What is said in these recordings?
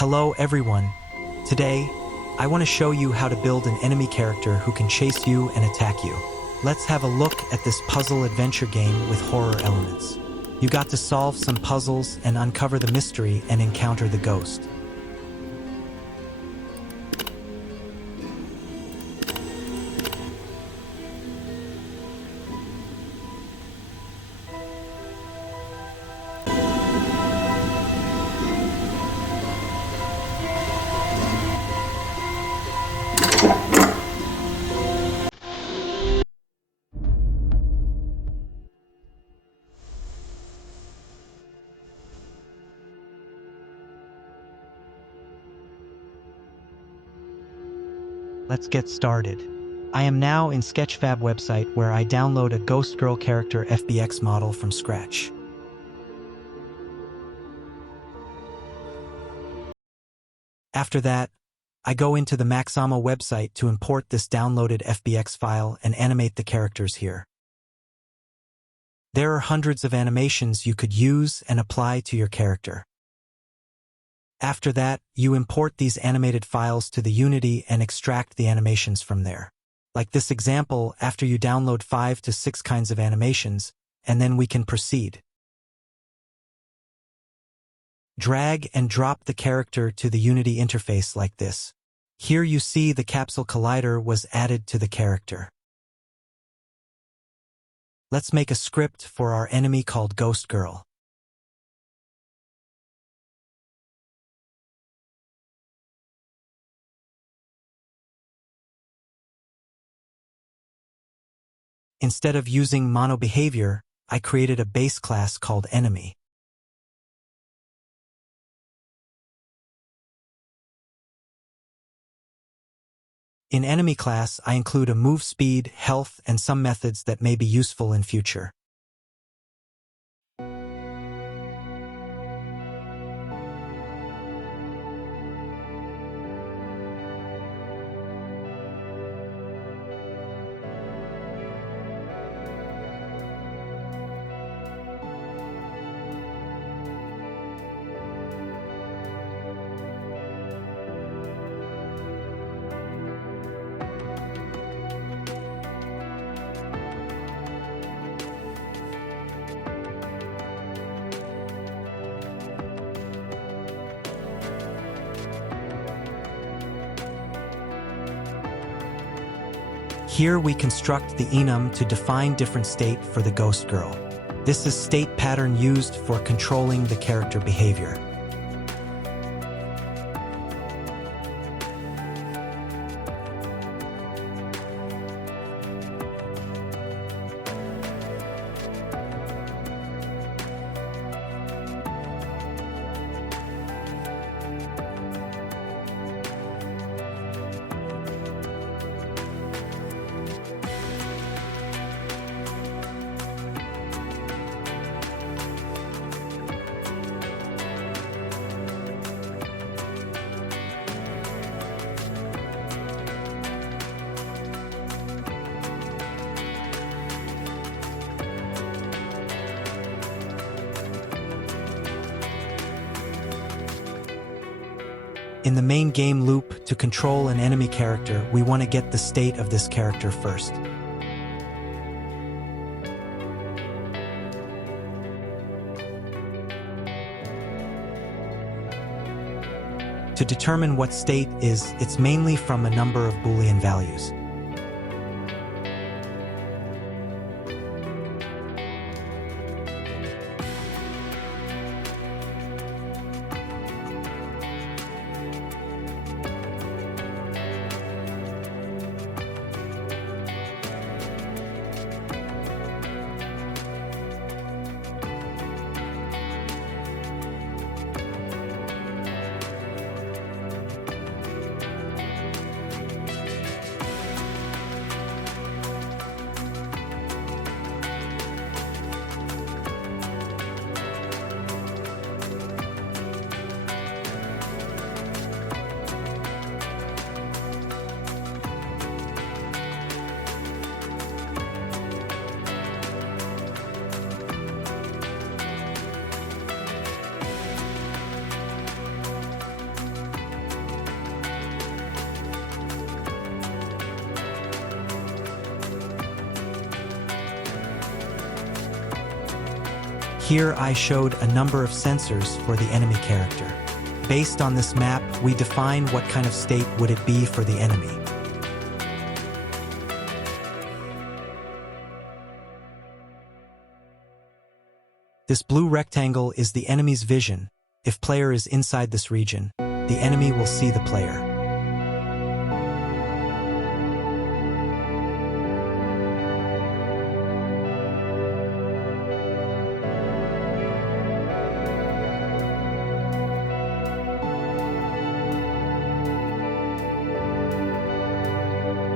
Hello everyone. Today, I want to show you how to build an enemy character who can chase you and attack you. Let's have a look at this puzzle adventure game with horror elements. You got to solve some puzzles and uncover the mystery and encounter the ghost. Let's get started. I am now in Sketchfab website where I download a Ghost Girl character FBX model from scratch. After that, I go into the Maxama website to import this downloaded FBX file and animate the characters here. There are hundreds of animations you could use and apply to your character. After that, you import these animated files to the Unity and extract the animations from there. Like this example, after you download 5 to 6 kinds of animations, and then we can proceed. Drag and drop the character to the Unity interface like this. Here you see the capsule collider was added to the character. Let's make a script for our enemy called Ghost Girl. Instead of using mono behavior, I created a base class called enemy. In enemy class, I include a move speed, health, and some methods that may be useful in future. Here we construct the enum to define different state for the Ghost Girl. This is state pattern used for controlling the character behavior. In the main game loop, to control an enemy character, we want to get the state of this character first. To determine what state is, it's mainly from a number of Boolean values. Here I showed a number of sensors for the enemy character. Based on this map, we define what kind of state would it be for the enemy. This blue rectangle is the enemy's vision. If player is inside this region, the enemy will see the player.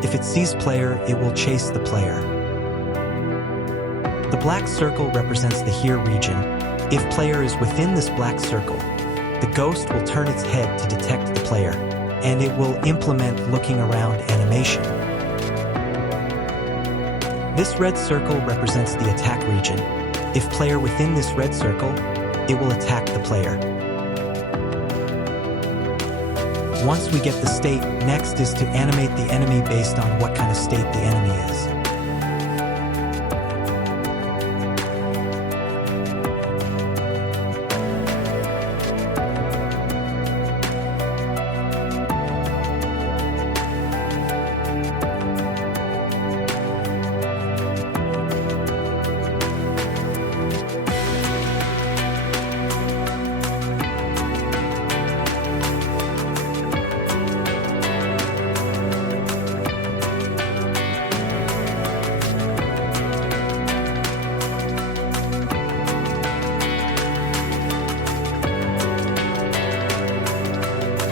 If it sees player, it will chase the player. The black circle represents the here region. If player is within this black circle, the ghost will turn its head to detect the player, and it will implement looking around animation. This red circle represents the attack region. If player within this red circle, it will attack the player. Once we get the state, next is to animate the enemy based on what kind of state the enemy is.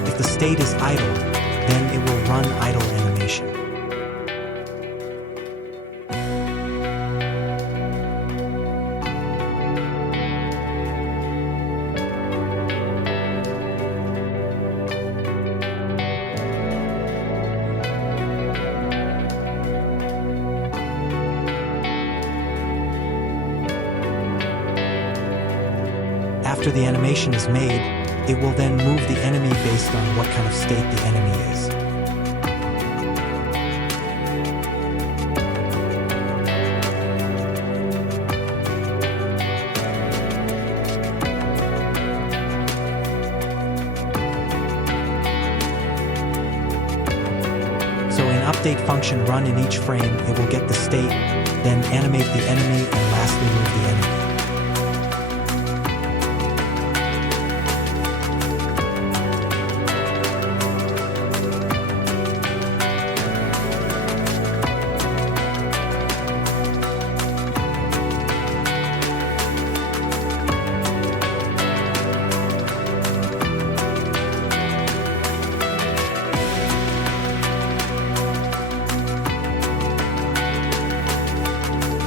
If the state is idle, then it will run idle animation. After the animation is made, it will then move the enemy based on what kind of state the enemy is. So an update function run in each frame, it will get the state, then animate the enemy, and lastly move the enemy.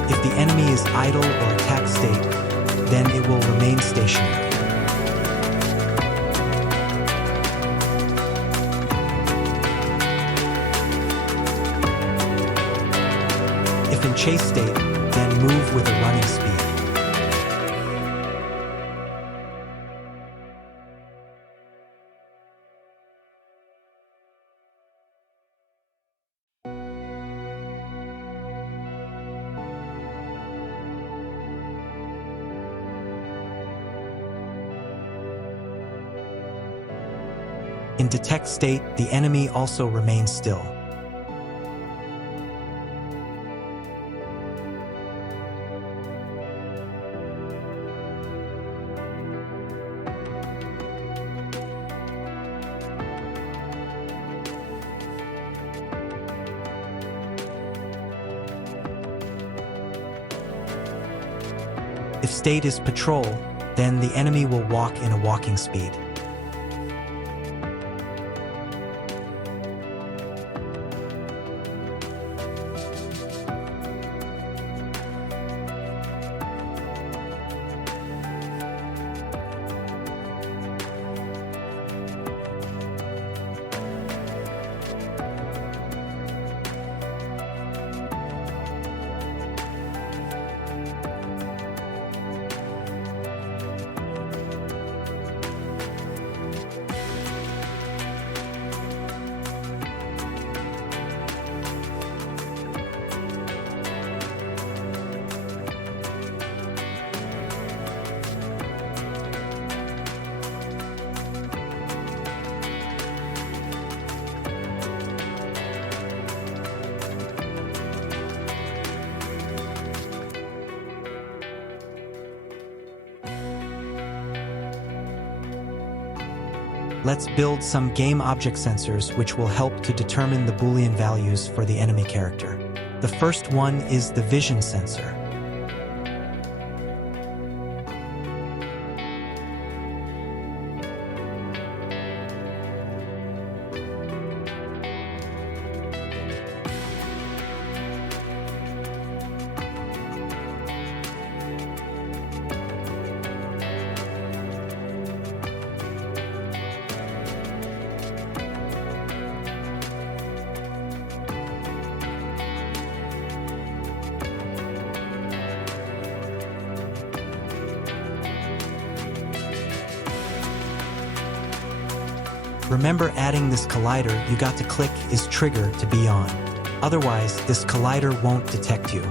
If the enemy is idle or attack state, then it will remain stationary. If in chase state, then move with a running speed. In detect state, the enemy also remains still. If state is patrol, then the enemy will walk in a walking speed. Let's build some game object sensors which will help to determine the Boolean values for the enemy character. The first one is the vision sensor. Remember, adding this collider you got to click is trigger to be on. Otherwise, this collider won't detect you.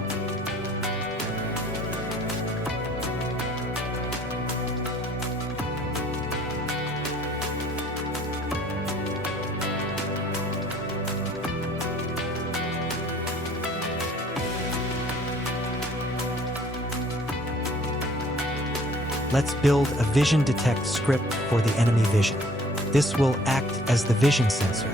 Let's build a vision detect script for the enemy vision. This will act as the vision sensor.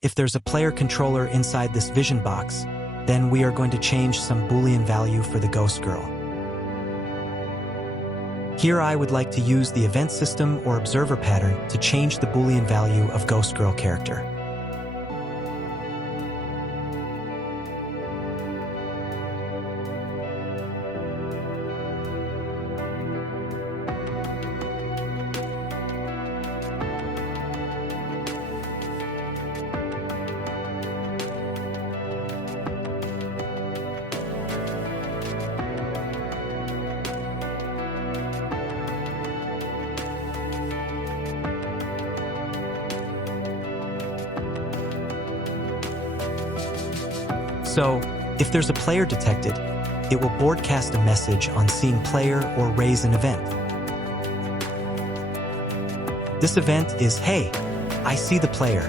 If there's a player controller inside this vision box, then we are going to change some Boolean value for the ghost girl. Here I would like to use the event system or observer pattern to change the Boolean value of Ghost Girl character. So, if there's a player detected, it will broadcast a message on seeing player or raise an event. This event is, "Hey, I see the player."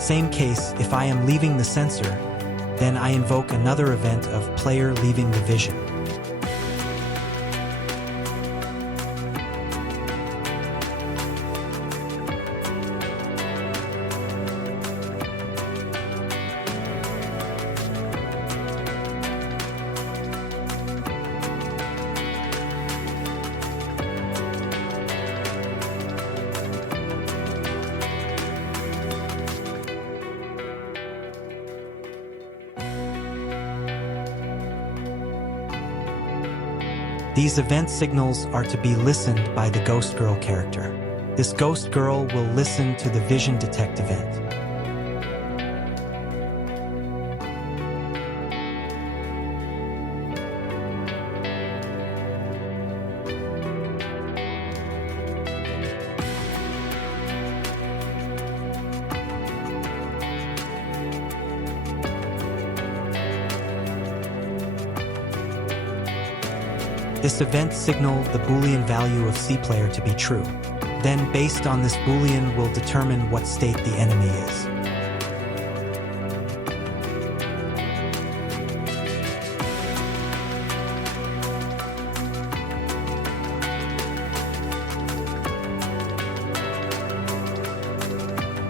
Same case, if I am leaving the sensor, then I invoke another event of player leaving the vision. These event signals are to be listened by the Ghost Girl character. This Ghost Girl will listen to the vision detect event. This event signal the Boolean value of C player to be true. Then, based on this Boolean, will determine what state the enemy is.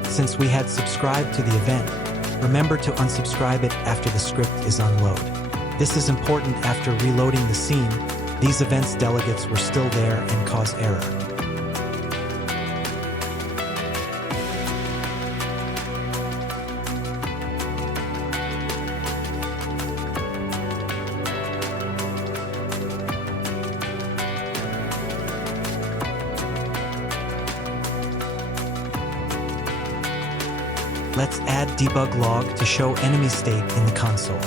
Since we had subscribed to the event, remember to unsubscribe it after the script is unloaded. This is important after reloading the scene. These events delegates were still there and cause error. Let's add debug log to show enemy state in the console.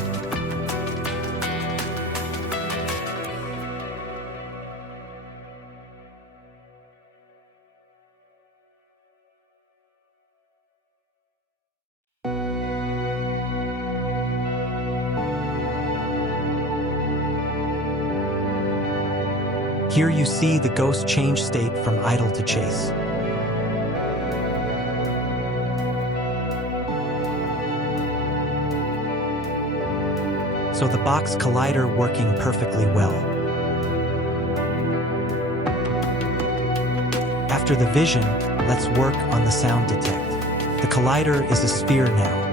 Here you see the ghost change state from idle to chase. So the box collider working perfectly well. After the vision, let's work on the sound detect. The collider is a sphere now.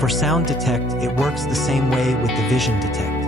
For sound detect, it works the same way with the vision detect.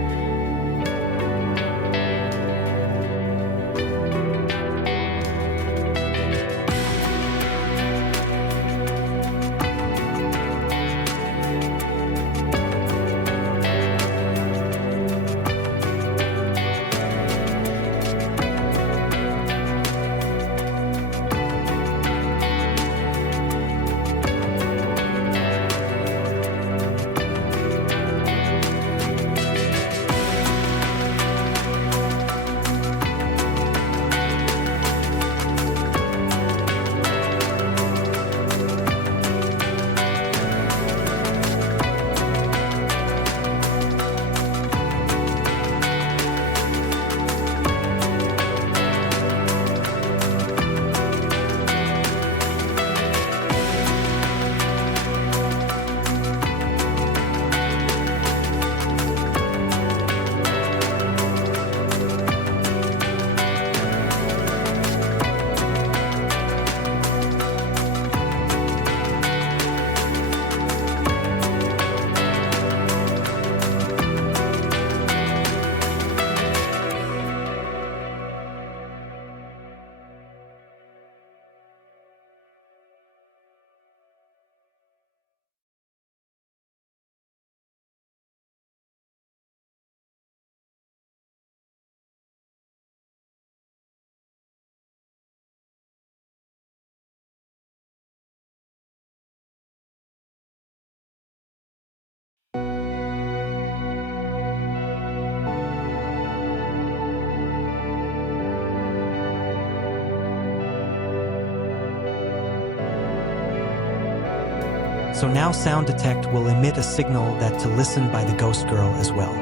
So now sound detect will emit a signal that to listen by the ghost girl as well.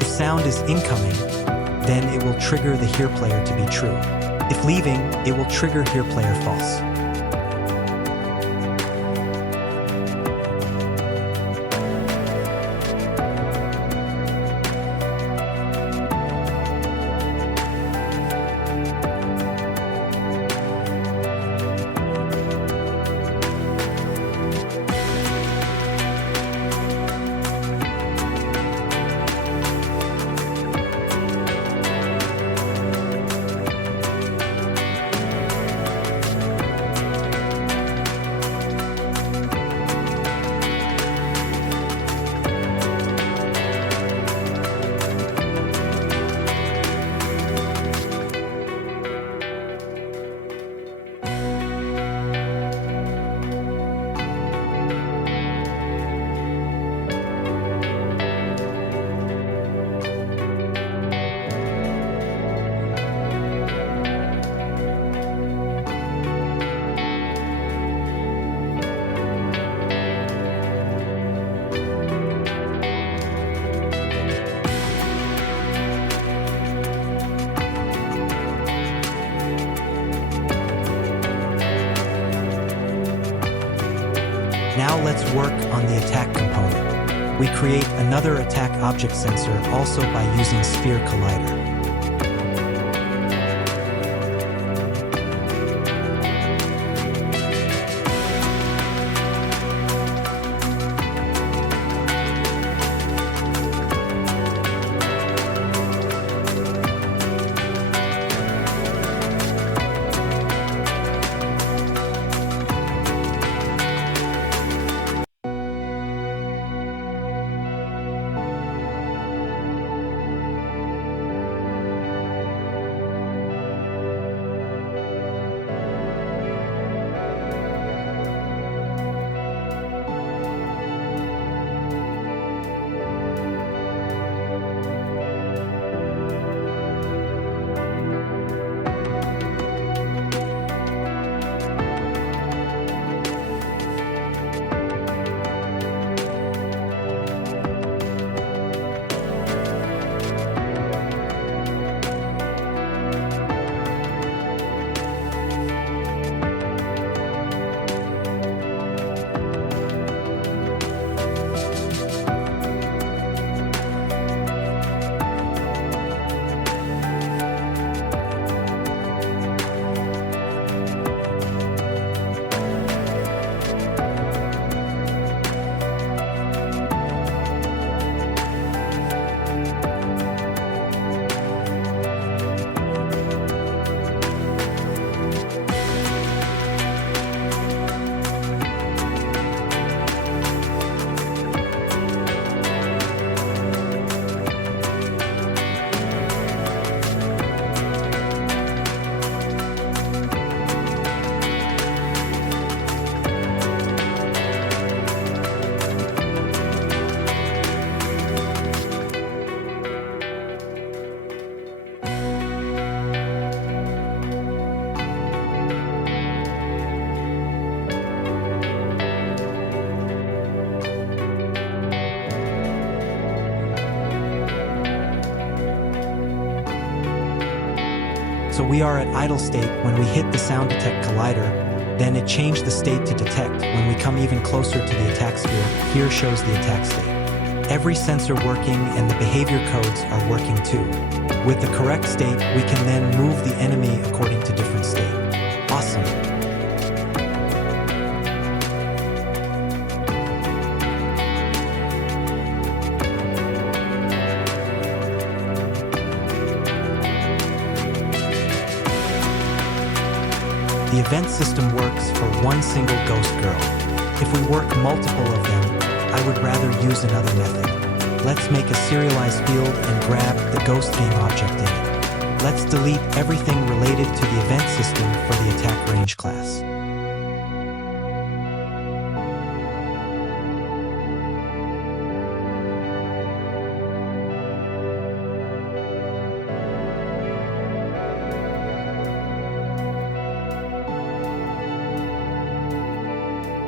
If sound is incoming, then it will trigger the here player to be true. If leaving, it will trigger here player false. let's work on the attack component. We create another attack object sensor also by using Sphere Collider. So we are at idle state when we hit the sound detect collider, then it changed the state to detect when we come even closer to the attack sphere. Here shows the attack state. Every sensor working and the behavior codes are working too. With the correct state, we can then move the enemy according to different state. Awesome. The event system works for one single ghost girl. If we work multiple of them, I would rather use another method. Let's make a serialized field and grab the ghost game object in it. Let's delete everything related to the event system for the attack range class.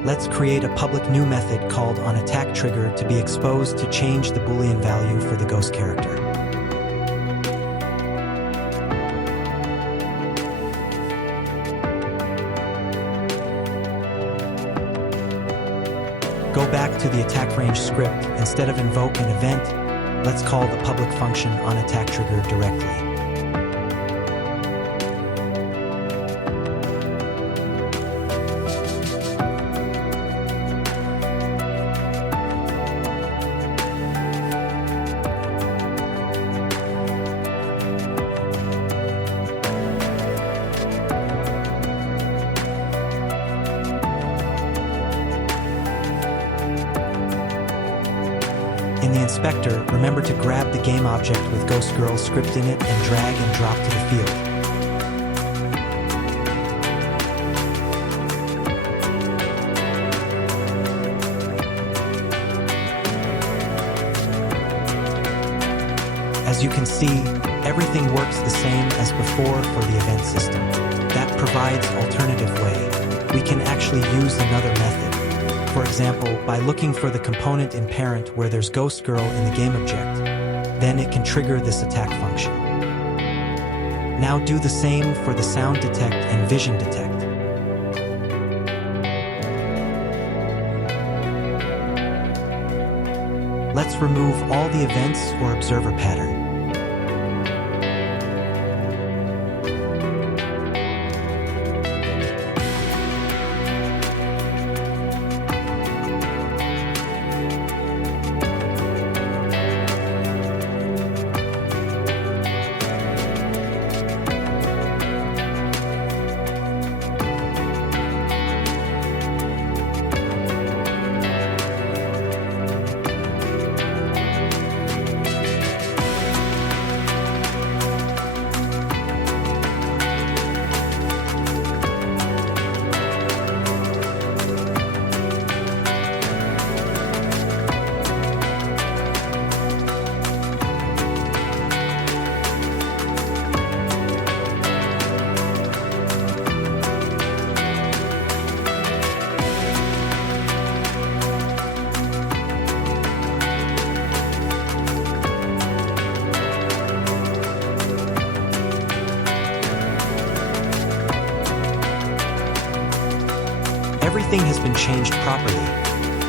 Let's create a public new method called onAttackTrigger to be exposed to change the Boolean value for the ghost character. Go back to the attack range script. Instead of invoke an event, let's call the public function onAttackTrigger directly. In the inspector, remember to grab the game object with Ghost Girl script in it and drag and drop to the field. As you can see, everything works the same as before for the event system. That provides alternative way. We can actually use another method. For example, by looking for the component in parent where there's Ghost Girl in the game object, then it can trigger this attack function. Now do the same for the sound detect and vision detect. Let's remove all the events or observer pattern. Everything has been changed properly.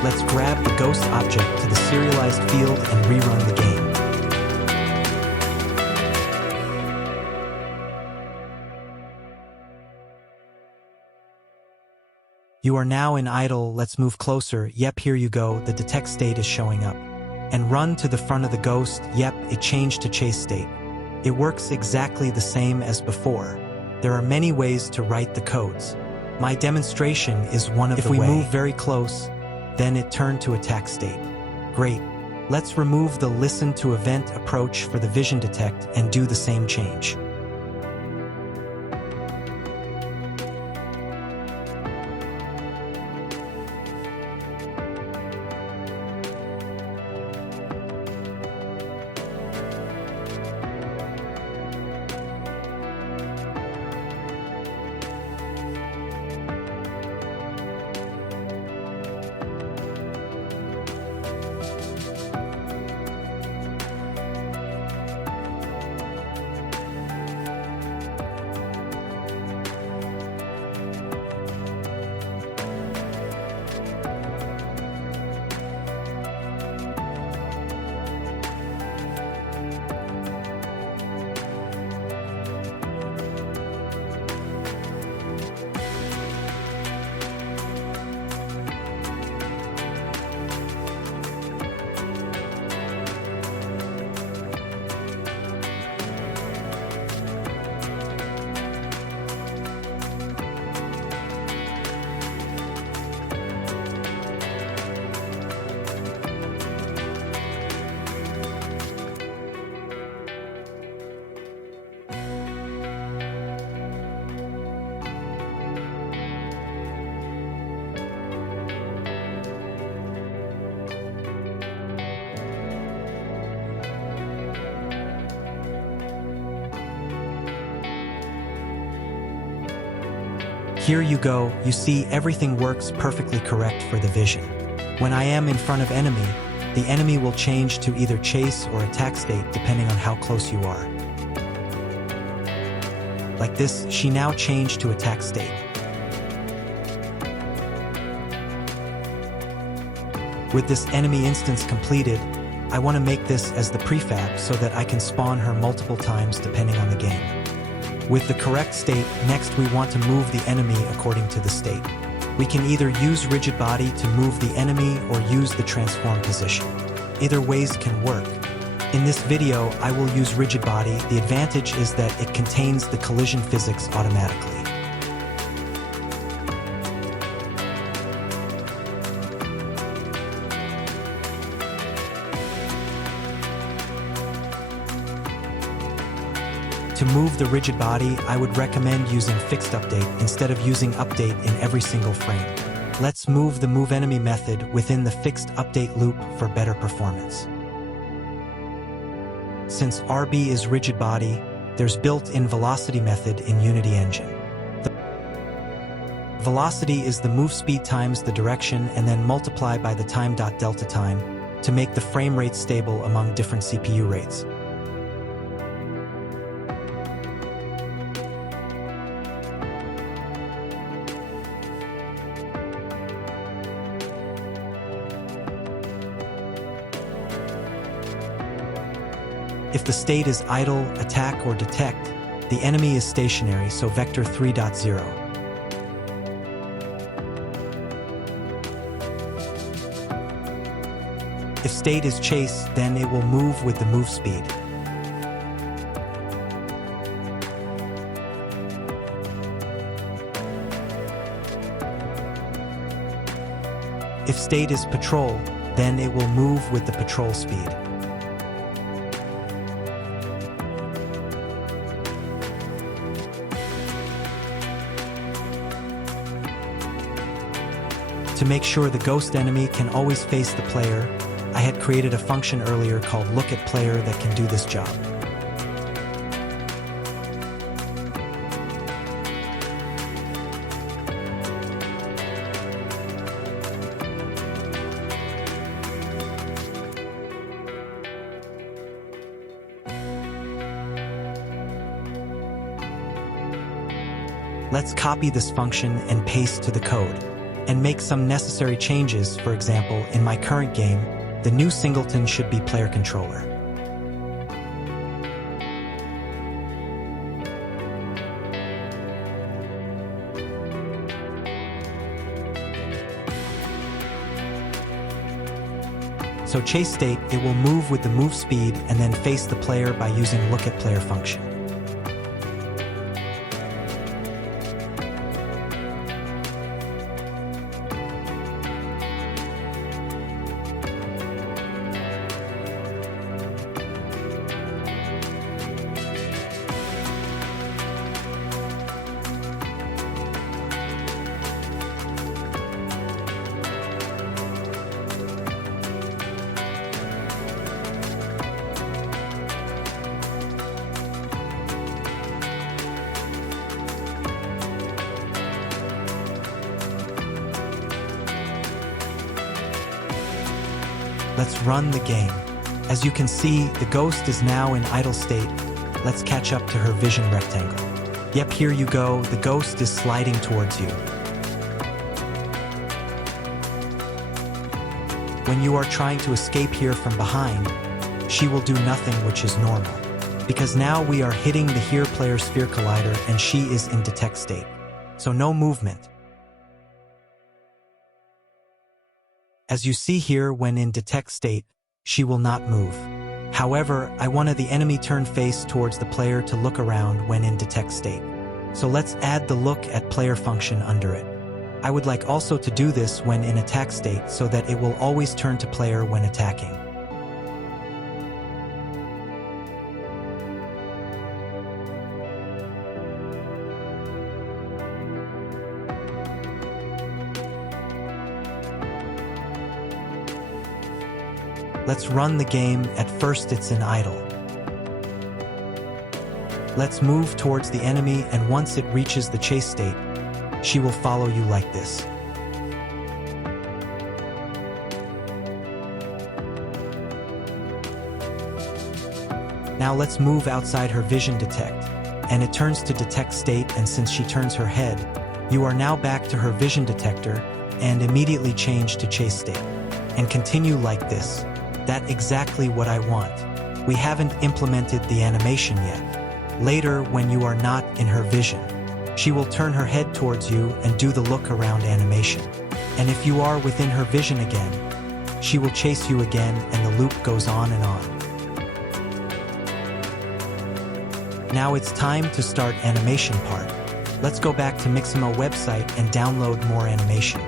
Let's grab the ghost object to the serialized field and rerun the game. You are now in idle. Let's move closer. Yep, here you go. The detect state is showing up. And run to the front of the ghost. Yep, it changed to chase state. It works exactly the same as before. There are many ways to write the codes. My demonstration is one of the ways. If we move very close, then it turned to attack state. Great. Let's remove the listen to event approach for the vision detect and do the same change. Here you go. You see, everything works perfectly correct for the vision. When I am in front of enemy, the enemy will change to either chase or attack state depending on how close you are. Like this, she now changed to attack state. With this enemy instance completed, I want to make this as the prefab so that I can spawn her multiple times depending on the game. With the correct state, next we want to move the enemy according to the state. We can either use rigid body to move the enemy or use the transform position. Either ways can work. In this video, I will use rigid body. The advantage is that it contains the collision physics automatically. To move the rigid body, I would recommend using fixed update instead of using update in every single frame. Let's move the move enemy method within the fixed update loop for better performance. Since RB is rigid body, there's built-in velocity method in Unity Engine. The velocity is the move speed times the direction and then multiply by the time.delta time to make the frame rate stable among different CPU rates. If the state is idle, attack, or detect, the enemy is stationary, so vector 3.0. If state is chase, then it will move with the move speed. If state is patrol, then it will move with the patrol speed. To make sure the ghost enemy can always face the player, I had created a function earlier called look at player that can do this job. Let's copy this function and paste to the code, and make some necessary changes. For example, in my current game, the new singleton should be player controller. So chase state, it will move with the move speed and then face the player by using look at player function. Let's run the game. As you can see, the ghost is now in idle state. Let's catch up to her vision rectangle. Yep, here you go. The ghost is sliding towards you. When you are trying to escape here from behind, she will do nothing, which is normal. Because now we are hitting the here player sphere collider and she is in detect state. So no movement. As you see here, when in detect state, she will not move. However, I wanted the enemy turn face towards the player to look around when in detect state. So let's add the look at player function under it. I would like also to do this when in attack state so that it will always turn to player when attacking. Let's run the game. At first it's in idle. Let's move towards the enemy, and once it reaches the chase state, she will follow you like this. Now let's move outside her vision detect, and it turns to detect state, and since she turns her head, you are now back to her vision detector and immediately change to chase state. And continue like this. That's exactly what I want. We haven't implemented the animation yet. Later, when you are not in her vision, she will turn her head towards you and do the look around animation. And if you are within her vision again, she will chase you again and the loop goes on and on. Now it's time to start animation part. Let's go back to Mixamo website and download more animation.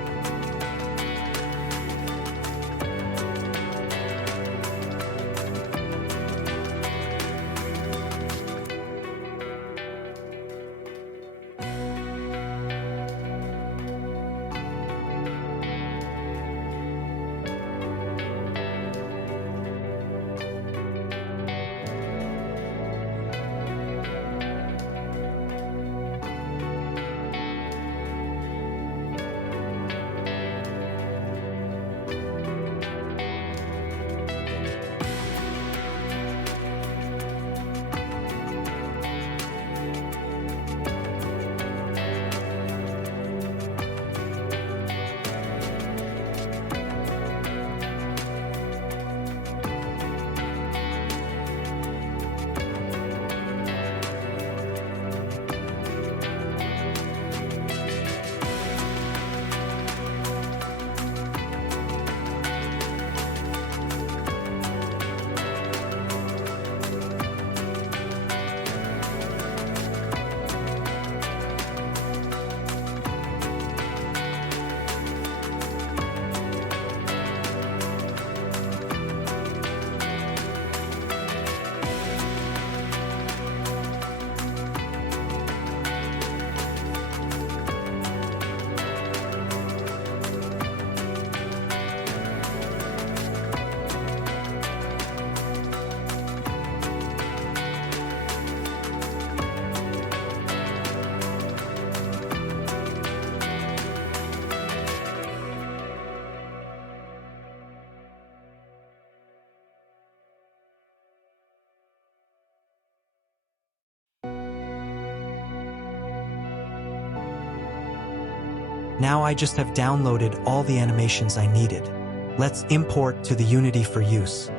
Now I just have downloaded all the animations I needed. Let's import to the Unity for use.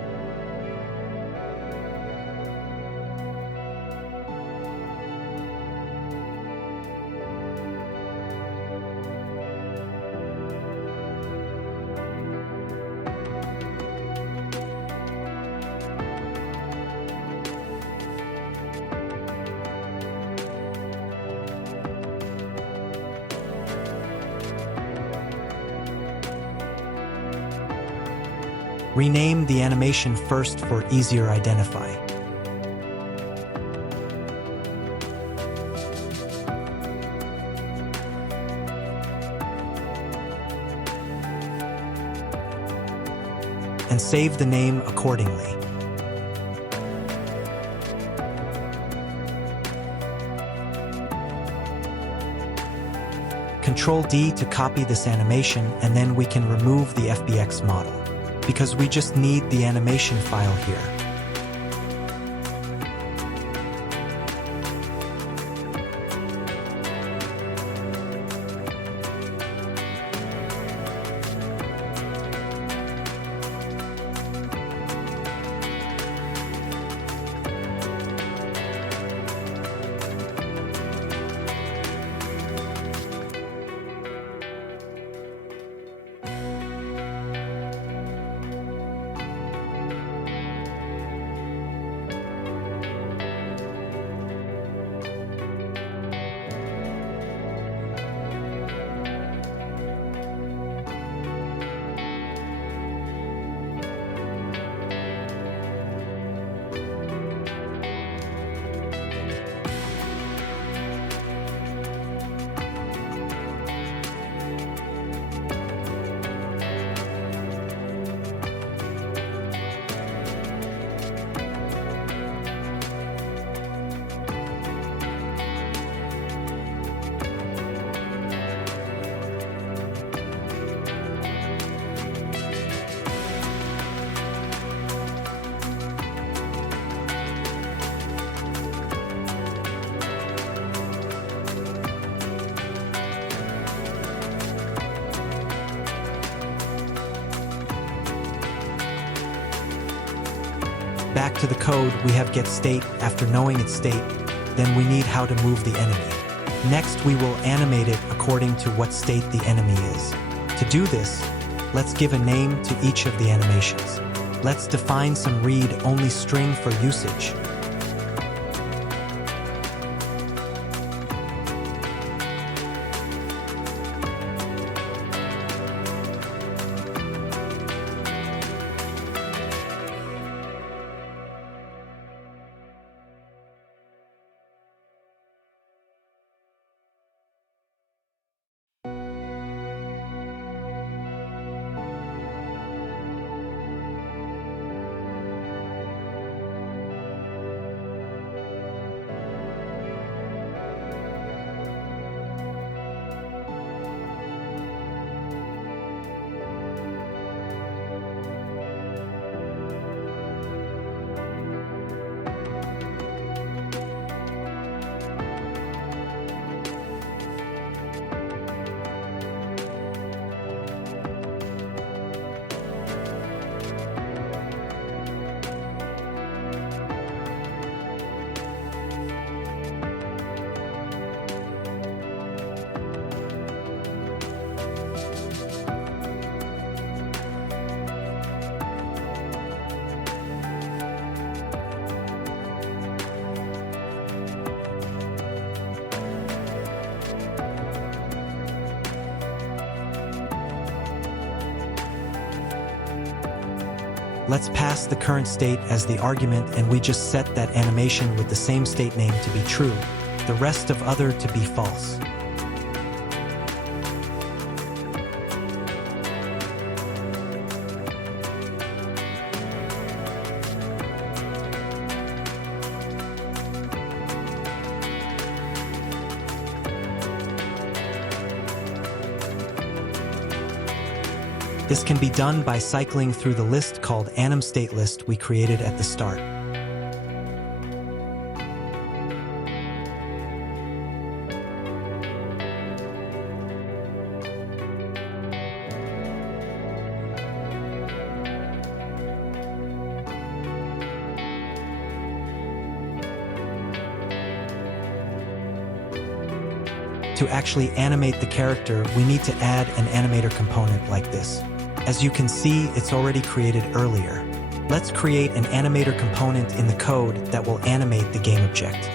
Rename the animation first for easier identify. And save the name accordingly. Control D to copy this animation, and then we can remove the FBX model, because we just need the animation file here. Back to the code, we have getState. After knowing its state, then we need how to move the enemy. Next, we will animate it according to what state the enemy is. To do this, let's give a name to each of the animations. Let's define some read-only string for usage. Let's pass the current state as the argument, and we just set that animation with the same state name to be true, the rest of other to be false. This can be done by cycling through the list called AnimState we created at the start. to actually animate the character, we need to add an animator component like this. As you can see, it's already created earlier. Let's create an animator component in the code that will animate the game object.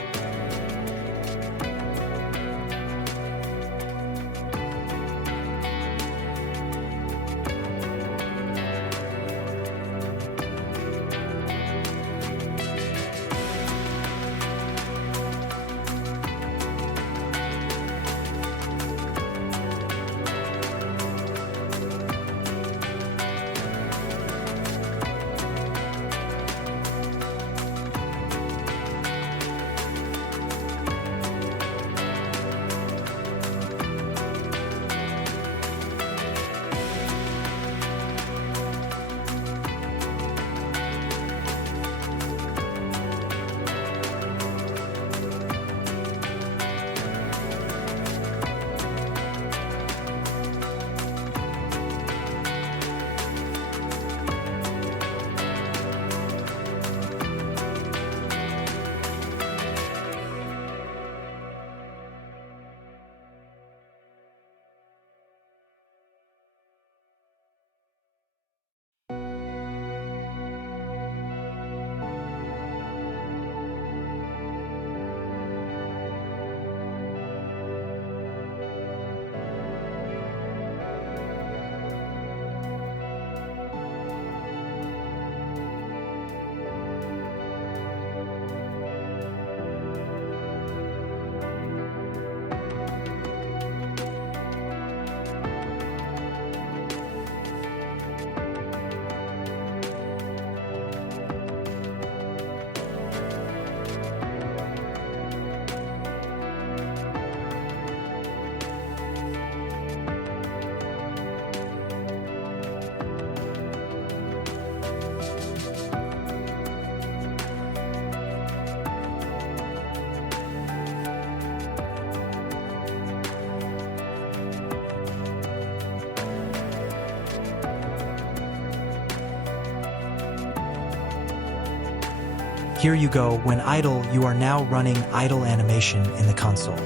Here you go. When idle, you are now running idle animation in the console.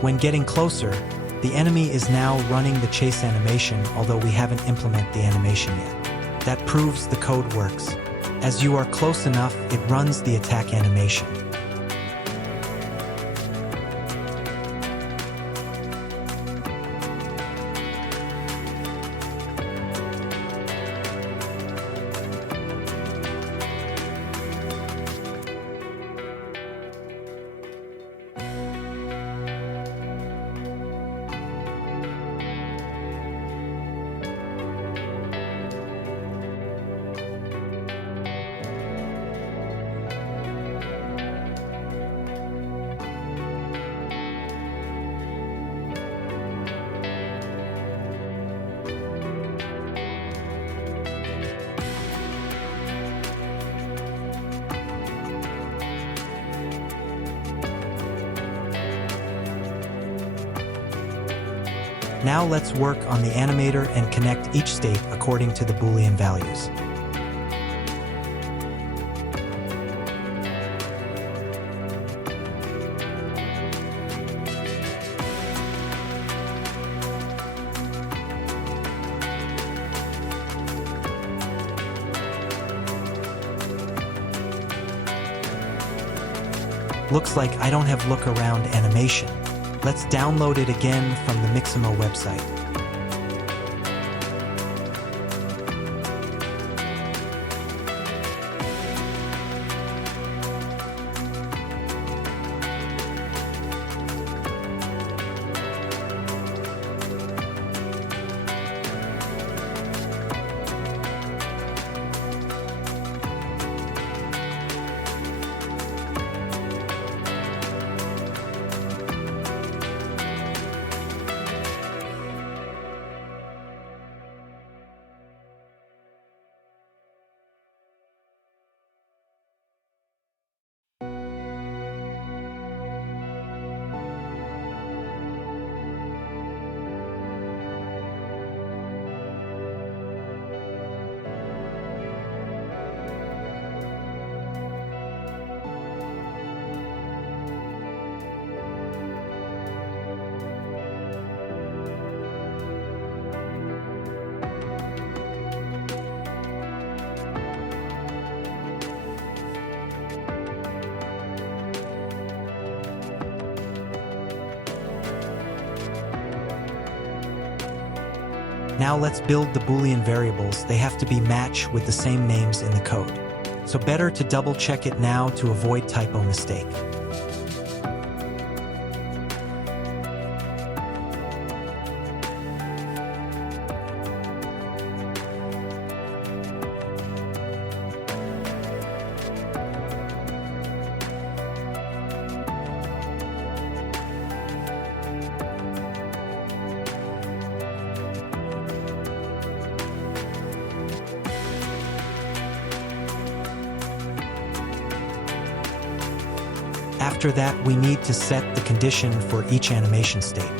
When getting closer, the enemy is now running the chase animation, although we haven't implemented the animation yet. That proves the code works. As you are close enough, it runs the attack animation. Now let's work on the animator and connect each state according to the Boolean values. Looks like I don't have look around animation. Let's download it again from the Mixamo website. Now let's build the Boolean variables. They have to be match with the same names in the code. So better to double check it now to avoid typo mistake. After that, we need to set the condition for each animation state.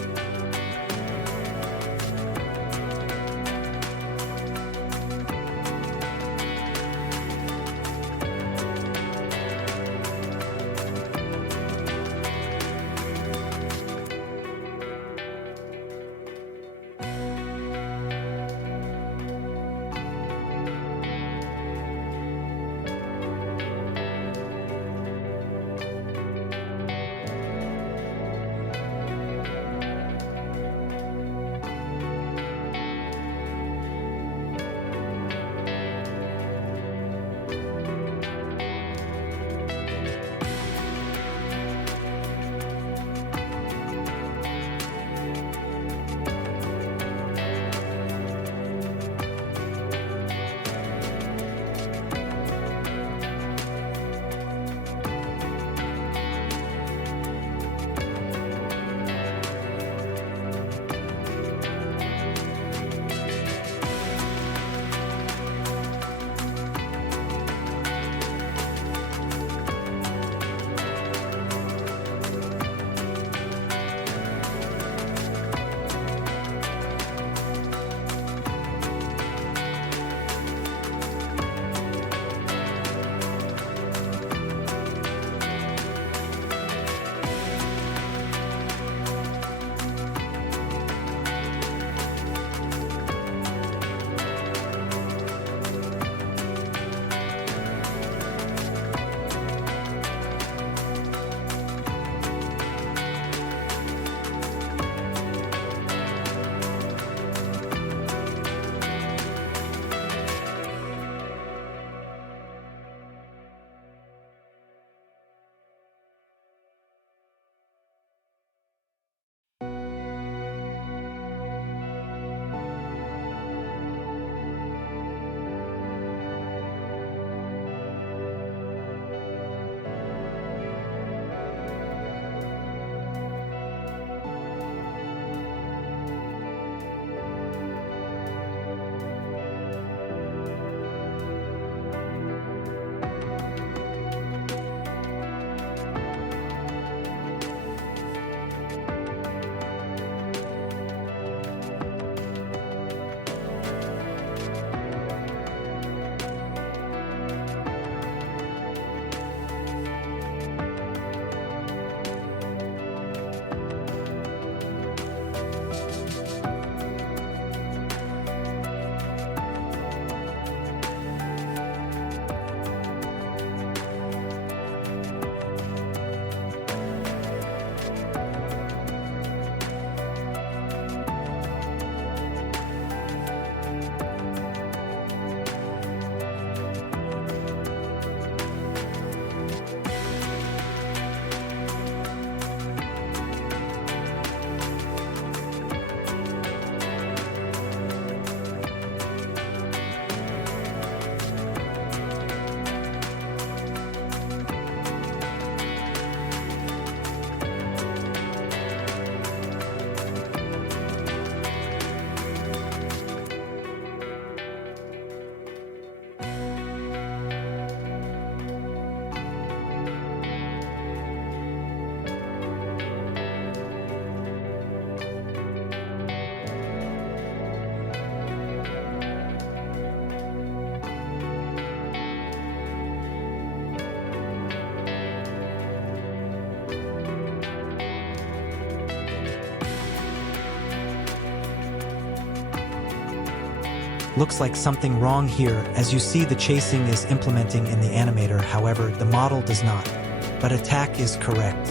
Looks like something wrong here, as you see the chasing is implementing in the animator, however, the model does not. But attack is correct.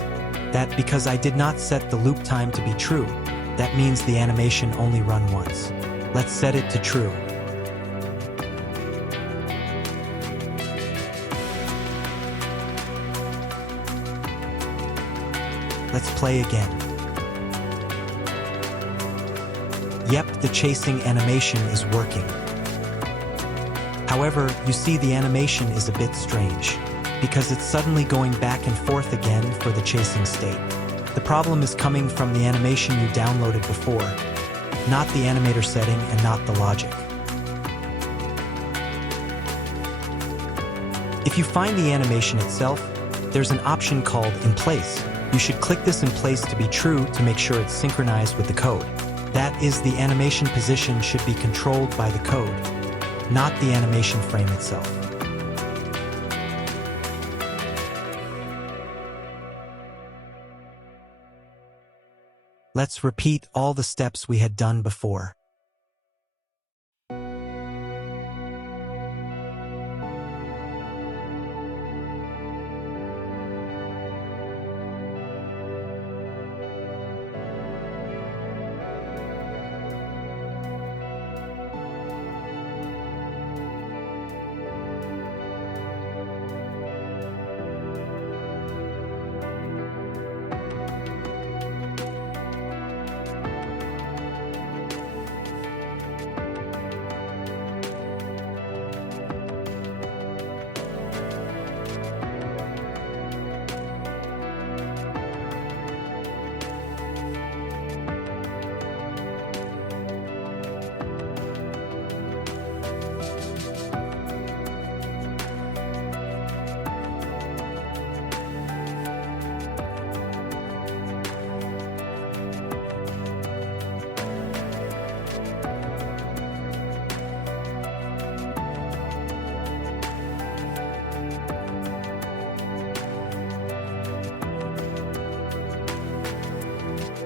That because I did not set the loop time to be true, that means the animation only run once. Let's set it to true. Let's play again. Yep, the chasing animation is working. However, you see the animation is a bit strange, because it's suddenly going back and forth again for the chasing state. The problem is coming from the animation you downloaded before, not the animator setting and not the logic. If you find the animation itself, there's an option called In Place. You should click this In Place to be true to make sure it's synchronized with the code. That is, the animation position should be controlled by the code, not the animation frame itself. Let's repeat all the steps we had done before.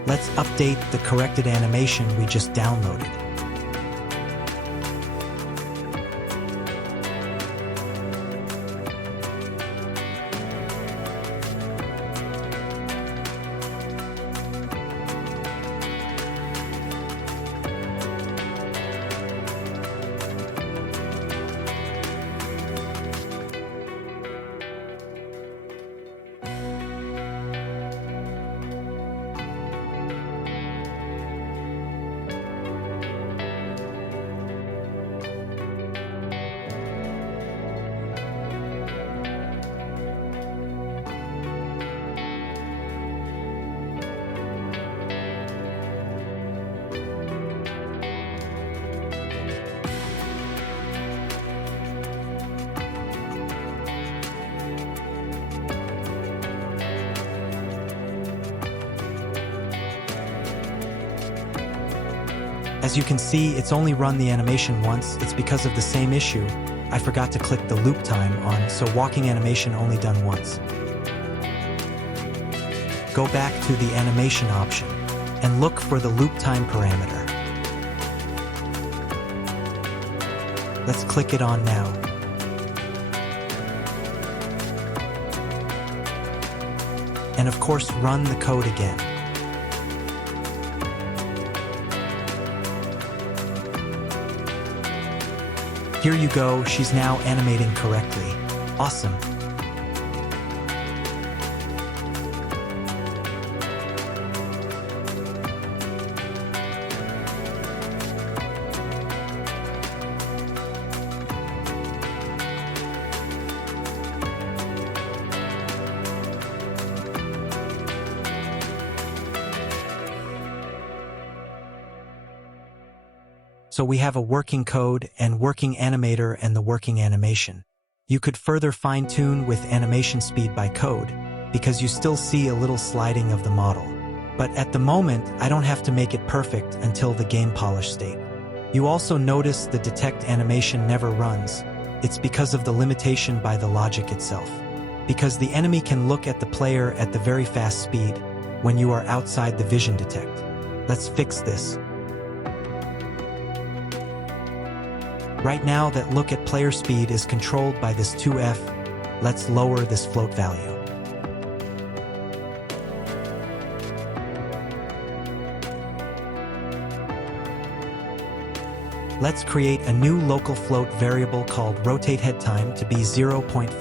Let's update the corrected animation we just downloaded. As you can see, it's only run the animation once. It's because of the same issue. I forgot to click the loop time on, so walking animation only done once. Go back to the animation option and look for the loop time parameter. Let's click it on now. And of course, run the code again. Here you go, she's now animating correctly. Awesome. So we have a working code and working animator and the working animation. You could further fine-tune with animation speed by code, because you still see a little sliding of the model. But at the moment, I don't have to make it perfect until the game polish state. You also notice the detect animation never runs. It's because of the limitation by the logic itself. Because the enemy can look at the player at the very fast speed when you are outside the vision detect. Let's fix this. Right now, that look at player speed is controlled by this 2F. Let's lower this float value. Let's create a new local float variable called rotate head time to be 0.5f.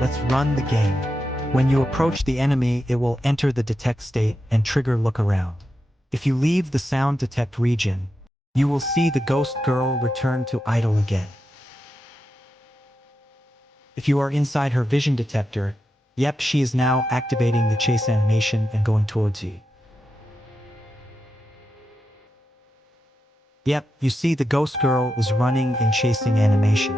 Let's run the game. When you approach the enemy, it will enter the detect state and trigger look around. If you leave the sound detect region, you will see the ghost girl return to idle again. If you are inside her vision detector, yep, she is now activating the chase animation and going towards you. Yep, you see the ghost girl is running in chasing animation.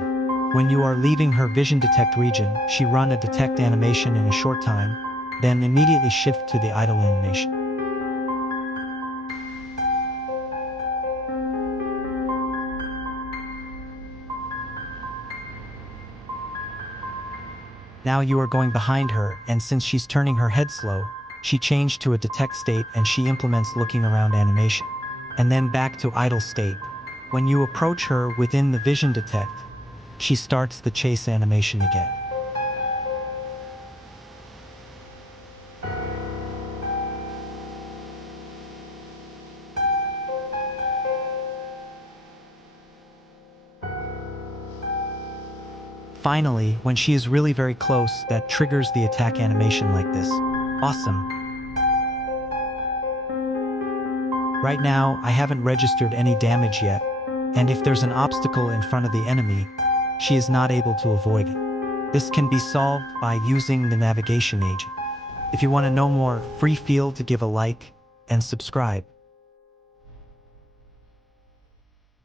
When you are leaving her vision detect region, she run a detect animation in a short time, then immediately shift to the idle animation. Now you are going behind her, and since she's turning her head slow, she changed to a detect state and she implements looking around animation. And then back to idle state. When you approach her within the vision detect, she starts the chase animation again. Finally, when she is really very close, that triggers the attack animation like this. Awesome. Right now, I haven't registered any damage yet, and if there's an obstacle in front of the enemy, she is not able to avoid it. This can be solved by using the navigation agent. If you want to know more, feel free to give a like and subscribe.